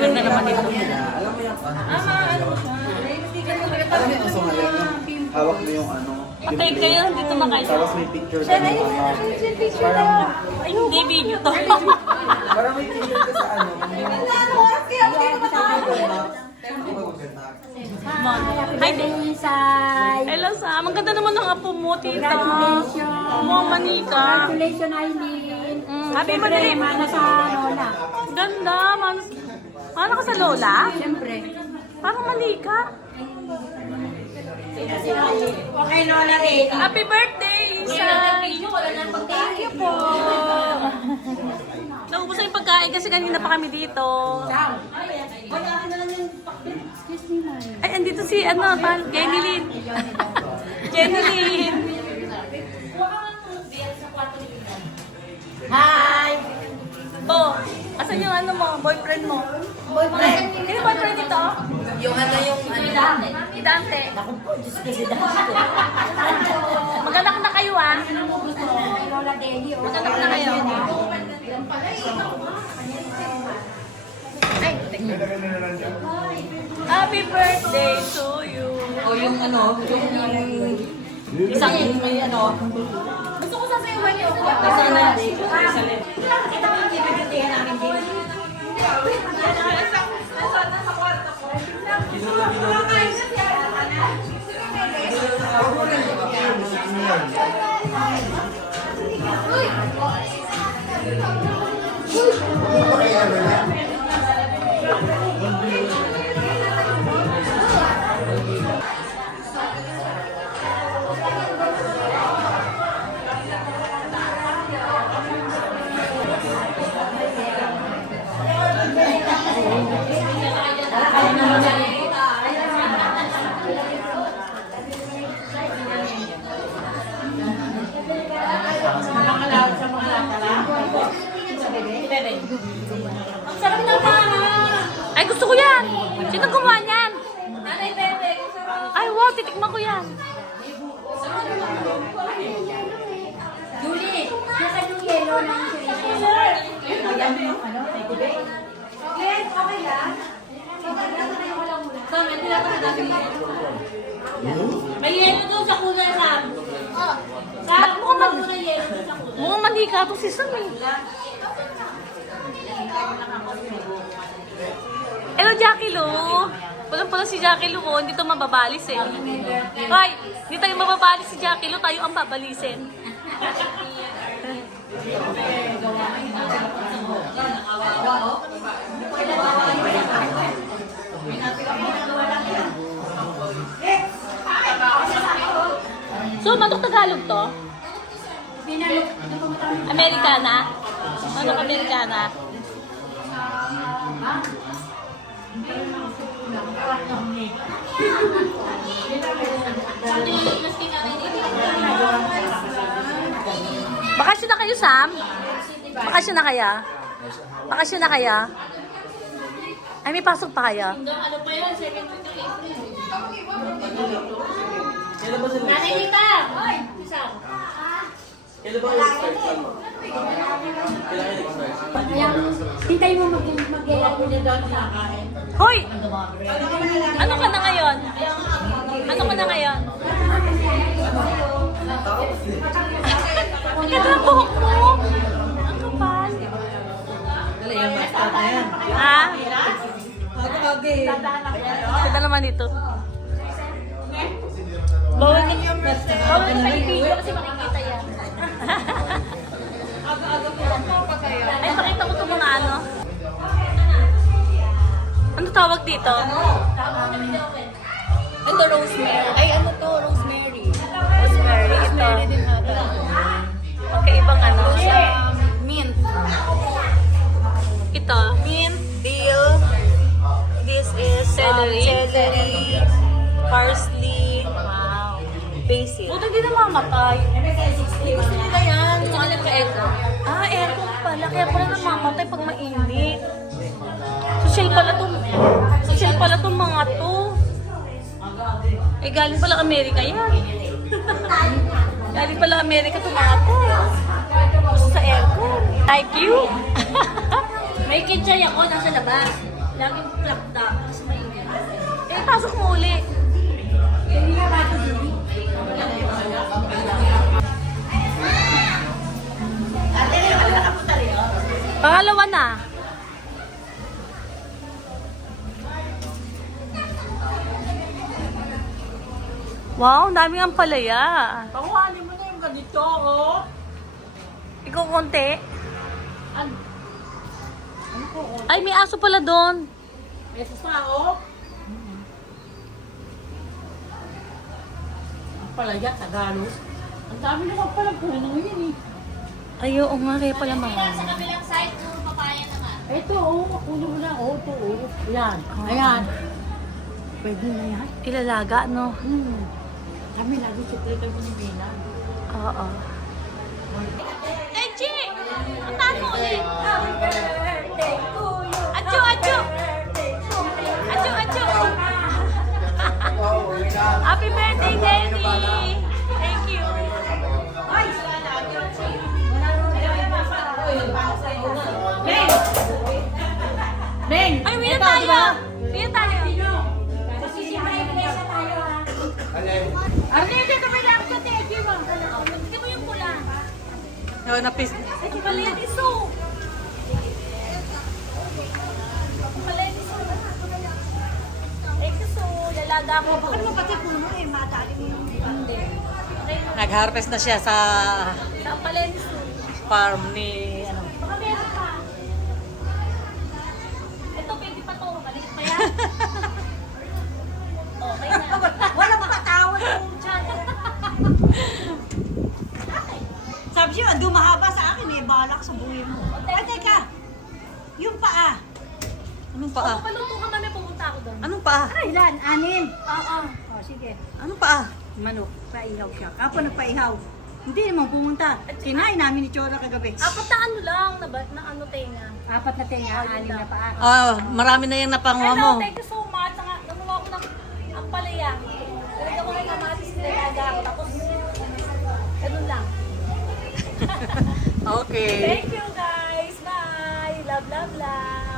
Ganda naman ito. Alam mo yung Ano siya? alam mo yung uso ngayon, yung hawak mo yung ano, yung Patay plate. kayo, dito makaisa. Tapos may picture ka ng ano. Parang, Ay, hindi video to. parang may picture ka sa ano. Hi, hello, Sam. Ang ganda naman ng apo mo, tita. Mga manika. Congratulations, Aileen. Happy Siyempre, birthday. mana sa Lola. Ganda. Ano ka sa Lola? Siyempre. Parang manika. Okay, Lola din. Happy birthday, Isa. Thank you po. Naubos na yung pagkain kasi kanina pa kami dito. Excuse me, Mari. Ay, andito si, Jenny Lynn. Jenny Lynn. Hi! Oh, asan yung boyfriend mo? Boyfriend. Sino boyfriend dito? Yung Si Dante. Ako po, Diyos ko si Dante. Maganak na kayo, ah. Lola Deli, oh. Maganak na kayo. Ay, happy birthday to you. O yung isang may Gusto ko sasayawan niyo. Isa na. Kita mo yung bibigyan namin din. Ang sarap na Ay, gusto ko yan. Sino gumawa niyan? Nanay Bebe. Ay, wow, titikman ko yan. Julie, nasa yung yellow ng chorizo. Ayan yung may tubig. Yes, okay lang. May yelo doon sa kulay, Sam. Sam, mukhang mukhang manika to si Sam eh. Hello, Jackie Lou. Pulang-pulang si Jackie Lou, hindi to mababalis eh. Hoy, hindi tayo mababalis si Jackie Lou, tayo ang babalisin. So, manok Tagalog to? Americana? Manok Americana? Bakasyon na kayo, Sam? Bakasyon na kaya? Bakasyon na kaya? Ay, may pasok pa kaya? Ano pa yun? 7 to April. Kailan ba sila? Nanay Lita! Hoy! Isa! Kailan ba kayo nag-start? Kailan kayo nag-start? Hintay mo mag-yellow niya doon sa kain. Hoy! Ano ka na ngayon? Ano ka na ngayon? Ang ganda ng buhok mo! Ang kapal! Ha? Ganda naman ito. Bawal sa video kasi makikita yan. Ay, pakita ko itong mga ano. Ano tawag dito? Ito, rosemary. Ay, ano to? Rosemary. Rosemary. Ito. din ata. Magkaibang ano. Mint. Ito. Mint, dill. This is celery. Celery. Parsley. Wow. Basil. Buti hindi namamatay. Gusto nila yan. Gusto nila ka-aircon. Ah, aircon pala. Kaya pala namamatay pag mainit. Social pala tong mga to. Eh, galing pala Amerika yan. Galing pala Amerika itong mga to. Gusto sa aircon. Like you. May kitchay ako, nasa labas. Laging plakda. Kasi mainit. Eh, pasok mo uli. Hindi nga ba ito, Julie? Pangalawa na. Wow, ang daming ampalaya. Pakuhanin mo na yung ganito, oh. Ikaw konti. Ano? Ano po, oh? Ay, may aso pala doon. May sasao. Ang palaya, Tagalog. Ang dami naman pala puno yun eh. Ay, oo nga, kaya pala mga. kabilang side, puro papaya naman. Ito, oh. Puno mo na. Oh, ito, oh. Ayan. Ayan. Pwede na yan. Ilalaga, no? Kami lagi chocolate ang Pilipina. Oo. Eji! Ang taas mo ulit. Happy birthday to you. Achu, achu! Achu, achu! Happy birthday, Denny! Thank you. Neng! Ay, uwi na tayo! Uwi na tayo! Sisipay ko sa tayo, ha? Ano yung dito may lang sa teji mo? Hindi mo yung pula. Yung napis. Ay, di pala yan iso. Pala yan iso. Ay, iso. Lalaga ko. Bakit mo pati puno eh, matali mo yung... Hindi. Okay na. Nag-harvest na siya sa Saan pala yan iso? farm ni ano. Baka meron pa. Ito, baby pa to. Maliit pa yan. Okay na. Wala makatawad yung chan. Sabi siya, dumahaba sa akin eh, balak sa buhay mo. Ay, teka. Yung paa. Anong paa? Kung paluto ka mami, pumunta ako doon. Anong paa? Ay, ilan? Anim. Oo. O, sige. Anong paa? Manok, paihaw siya. Kapo nagpaihaw. Hindi naman pumunta. Kinain namin ni Chora kagabi. Apat na ano lang, na ano tenga. Apat na tenga, anim na paa. Oh, marami na yung napanguha Hello, mo. thank you so much. Saka, namuha ko ng ang palaya. Talaga ko ng kamatis, nilaga ako. Tapos, ganun lang. Okay. Thank you guys. Bye. Love, love, love.